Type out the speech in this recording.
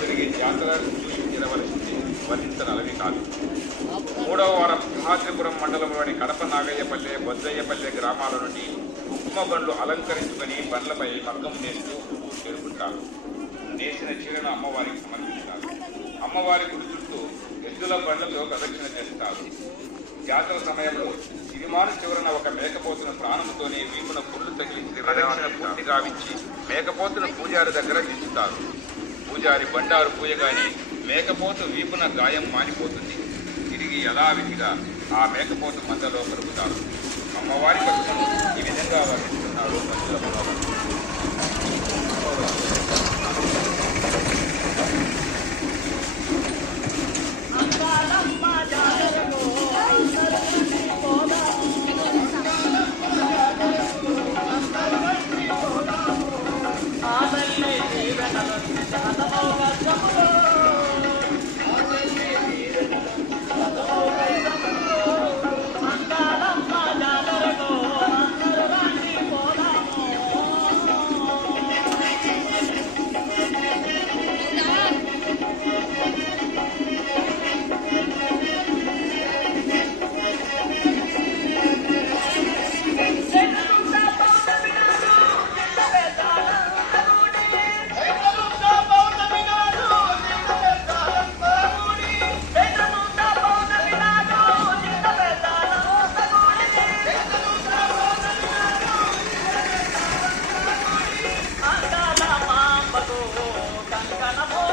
జరిగే జాతర చూసి వర్ణించనలవి కాదు. 3వ వారం సింహాద్రిపురం మండలంలోని కడప నాగయ్యపల్లె బొజ్జయ్యపల్లె గ్రామాల నుండి కుంకుమ బండ్లు అలంకరించుకొని బండ్లపై మగ్గం నేస్తూ చేరుకుంటారు. నేసిన చీరను అమ్మవారికి సమర్పిస్తారు. అమ్మవారి గుడి చుట్టూ ఎద్దుల బండ్లతో ప్రదక్షిణ చేస్తారు. జాతర సమయంలో సిరిమాను చివరన ఒక మేకపోతును ప్రాణంతోనే వీపున పుళ్ళు తగిలించి ప్రదక్షిణ పూర్తి గావించి మేకపోతును పూజారి దగ్గర దించుతారు. పూజారి బండారు పూయగానే మేకపోతు వీపున గాయం మానిపోతుంది. తిరిగి యథావిధిగా ఆ మేకపోతు మధ్యలో కలుపుతారు. అమ్మవారి కథను ఈ విధంగా వర్ణిస్తున్నారు పంచుల మనోహర్. కంకణమో